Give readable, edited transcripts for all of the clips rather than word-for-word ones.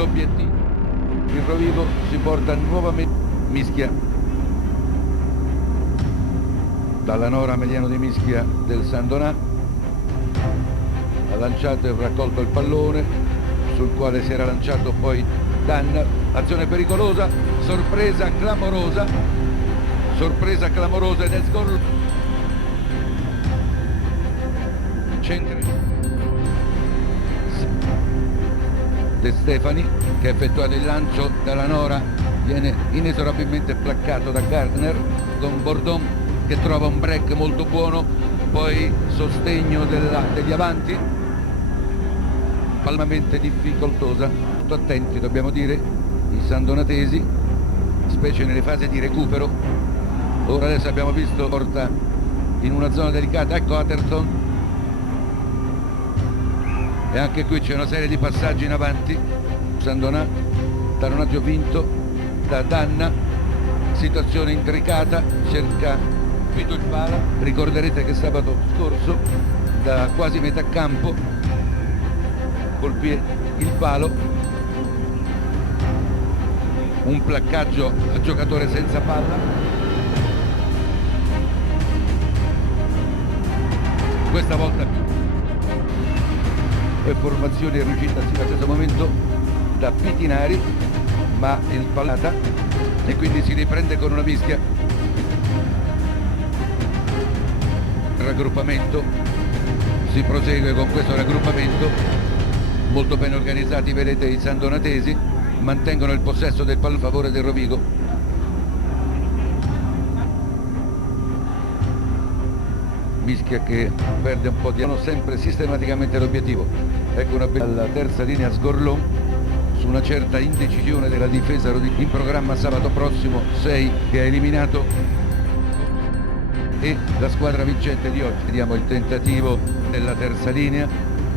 l'obiettivo. Il Rovigo si porta nuovamente Mischia. Dalla Nora Mediano di Mischia del San Donà. Ha lanciato e raccolto il pallone, sul quale si era lanciato poi Danna. Azione pericolosa, sorpresa clamorosa ed è sgol. Centri De Stefani, che ha effettuato il lancio dalla Nora, viene inesorabilmente placcato da Gardner con Bordon che trova un break molto buono, poi sostegno degli avanti, palmamente difficoltosa. Attenti, dobbiamo dire, i sandonatesi, specie nelle fasi di recupero. Ora adesso abbiamo visto porta in una zona delicata, ecco Atherton, e anche qui c'è una serie di passaggi in avanti. Sandonà, tallonaggio vinto da Danna, situazione intricata, cerca il pala. Ricorderete che sabato scorso da quasi metà campo colpì il palo, un placcaggio a giocatore senza palla. Questa volta le formazioni è riuscita fino a questo momento da Pitinari, ma il pallata, e quindi si riprende con una Mischia. Raggruppamento, si prosegue con questo raggruppamento, molto ben organizzati. Vedete, i sandonatesi mantengono il possesso del pallone a favore del Rovigo. Mischia che perde un po' di anno, sempre sistematicamente l'obiettivo. Ecco una bella terza linea Sgorlon su una certa indecisione della difesa in programma sabato prossimo 6, che ha eliminato, e la squadra vincente di oggi. Vediamo il tentativo della terza linea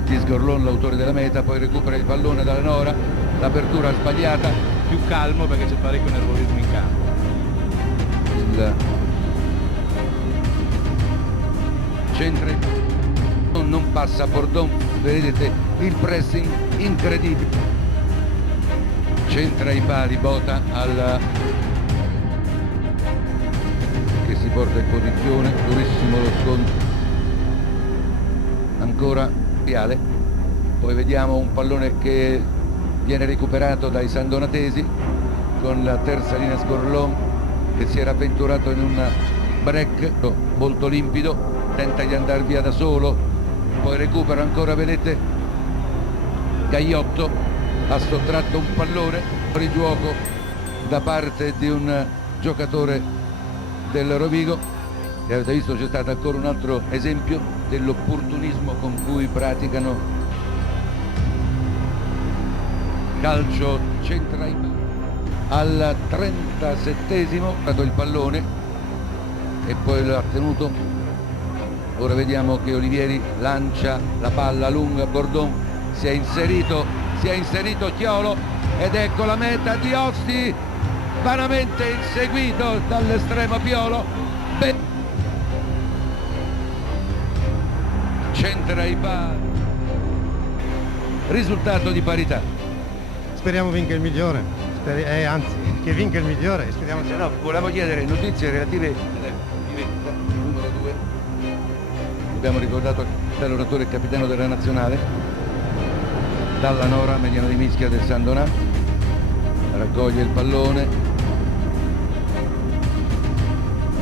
di Sgorlon, l'autore della meta, poi recupera il pallone dalla Nora, l'apertura sbagliata, più calmo perché c'è parecchio nervosismo in campo. Il centro non passa Bordon, vedete il pressing incredibile, centra i pali, Bota che si porta in posizione, durissimo lo scontro, ancora Viale. Poi vediamo un pallone che viene recuperato dai sandonatesi con la terza linea Sgorlon, che si era avventurato in un break molto limpido, tenta di andare via da solo, poi recupera ancora, vedete, Gaiotto ha sottratto un pallone fuori gioco da parte di un giocatore del Rovigo, e avete visto c'è stato ancora un altro esempio dell'opportunismo con cui praticano calcio. Centra al 37esimo, ha dato il pallone e poi l'ha tenuto. Ora vediamo che Olivieri lancia la palla lunga, Bordon si è inserito Chiolo, ed ecco la meta di Osti, vanamente inseguito dall'estremo Piolo. Centra i pali, risultato di parità. Speriamo vinca il migliore, anzi che vinca il migliore, speriamo. No, volevo chiedere notizie relative alla numero 2. Abbiamo ricordato il talonatore e capitano della nazionale, dalla Nora Mediano di Mischia del San Donà, raccoglie il pallone,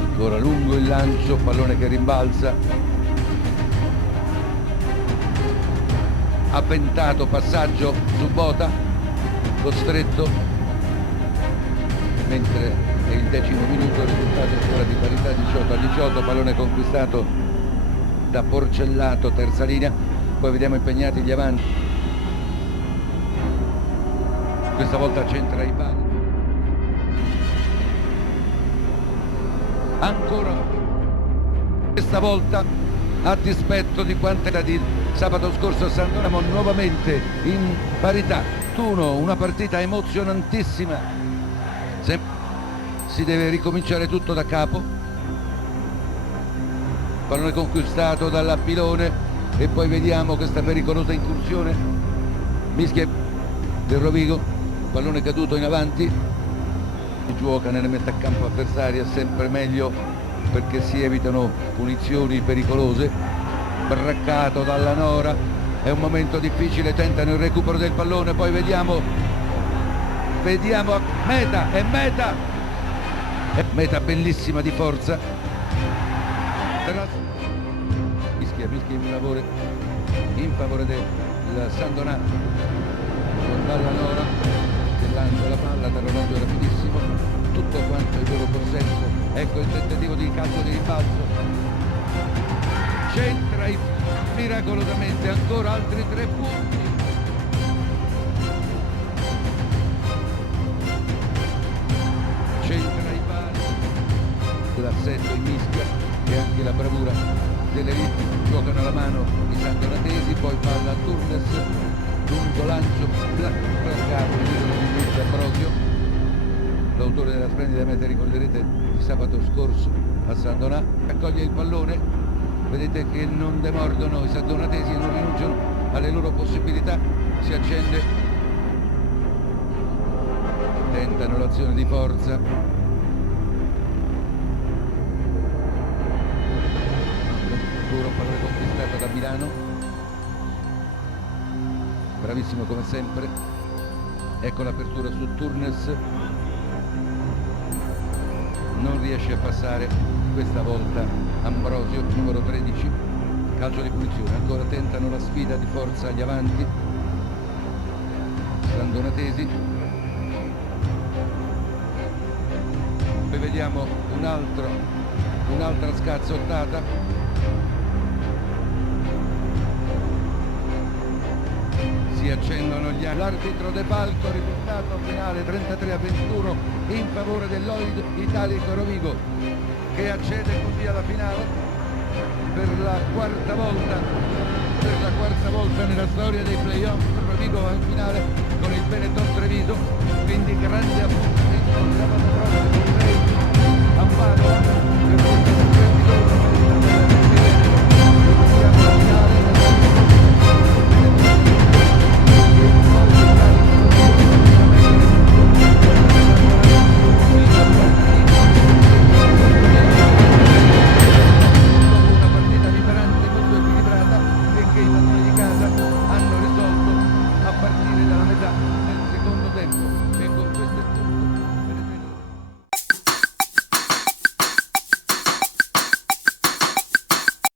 ancora lungo il lancio, pallone che rimbalza, avventato, passaggio su Bota, costretto, mentre è il 10° minuto, risultato ancora di parità 18-18, pallone conquistato da Porcellato, terza linea. Poi vediamo impegnati gli avanti, questa volta centra i pali, ancora, questa volta a dispetto di quanto era di sabato scorso a San Donamo, nuovamente in parità 1, una partita emozionantissima. Si deve ricominciare tutto da capo, pallone conquistato dalla Pilone, e poi vediamo questa pericolosa incursione. Mischia del Rovigo, pallone caduto in avanti, gioca nelle metà campo avversaria, sempre meglio perché si evitano punizioni pericolose. Braccato dalla Nora, è un momento difficile, tentano il recupero del pallone, poi vediamo meta bellissima di forza, mischia in favore del Sandonà, con Dalla Nora che lancia la palla, terrenoggio rapidissimo, tutto quanto il loro possesso. Ecco il tentativo di calcio di ribalzo, centra miracolosamente, ancora altri 3 punti. Centra i pali, l'assetto in mischia e anche la bravura dell'Elite. Giocano alla mano i sandonatesi, poi palla a Turnes, lungo lancio, placcato di Ambrosio, l'autore della splendida meta, ricorderete, di sabato scorso a Sandonà. Accoglie il pallone, vedete che non demordono i sandonatesi, non rinunciano alle loro possibilità, si accende, tentano l'azione di forza, ancora un pallone conquistato da Milano, bravissimo come sempre. Ecco l'apertura su Turnes, non riesce a passare questa volta Ambrosio, numero 13, calcio di punizione. Ancora tentano la sfida di forza agli avanti sandonatesi. Poi vediamo un'altra scazzottata, si accendono gli l'arbitro De Falco, risultato finale 33-21 in favore dell'Oid Italico Rovigo, che accede così alla finale per la quarta volta nella storia dei playoff. Rovigo va in finale con il Benetton Treviso, quindi grande appuntamento sabato prossimo a Padova per questa